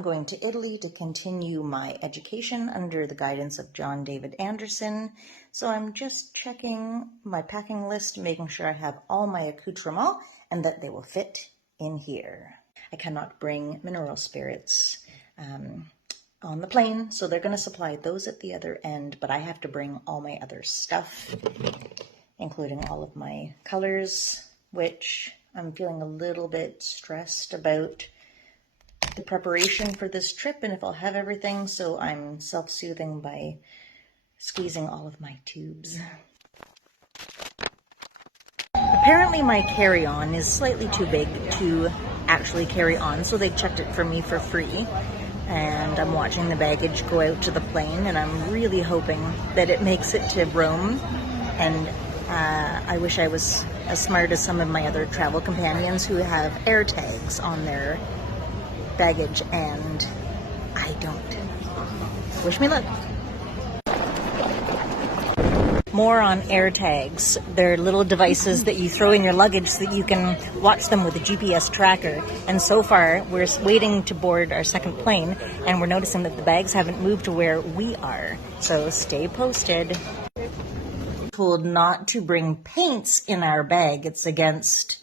I'm going to Italy to continue my education under the guidance of John David Anderson. So I'm just checking my packing list, making sure I have all my accoutrements and that they will fit in here. I cannot bring mineral spirits on the plane, so they're going to supply those at the other end, but I have to bring all my other stuff, including all of my colors, which I'm feeling a little bit stressed about the preparation for this trip and if I'll have everything, so I'm self-soothing by squeezing all of my tubes. Apparently my carry-on is slightly too big to actually carry on, so they checked it for me for free. And I'm watching the baggage go out to the plane, and I'm really hoping that it makes it to Rome. And I wish I was as smart as some of my other travel companions who have air tags on their baggage, and I don't. Wish me luck. More on air tags. They're little devices that you throw in your luggage so that you can watch them with a GPS tracker. And so far, we're waiting to board our second plane, and we're noticing that the bags haven't moved to where we are. So stay posted. Told not to bring paints in our bag. It's against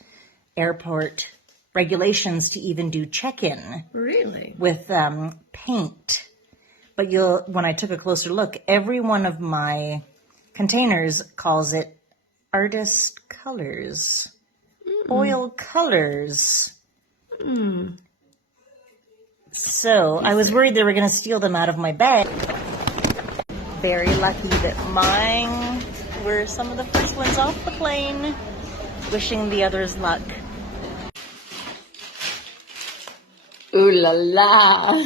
airport regulations to even do check-in. Really? With paint. But when I took a closer look, every one of my containers calls it artist colors, oil colors. So I was worried they were going to steal them out of my bag. Very lucky that mine were some of the first ones off the plane. Wishing the others luck. Ooh la la.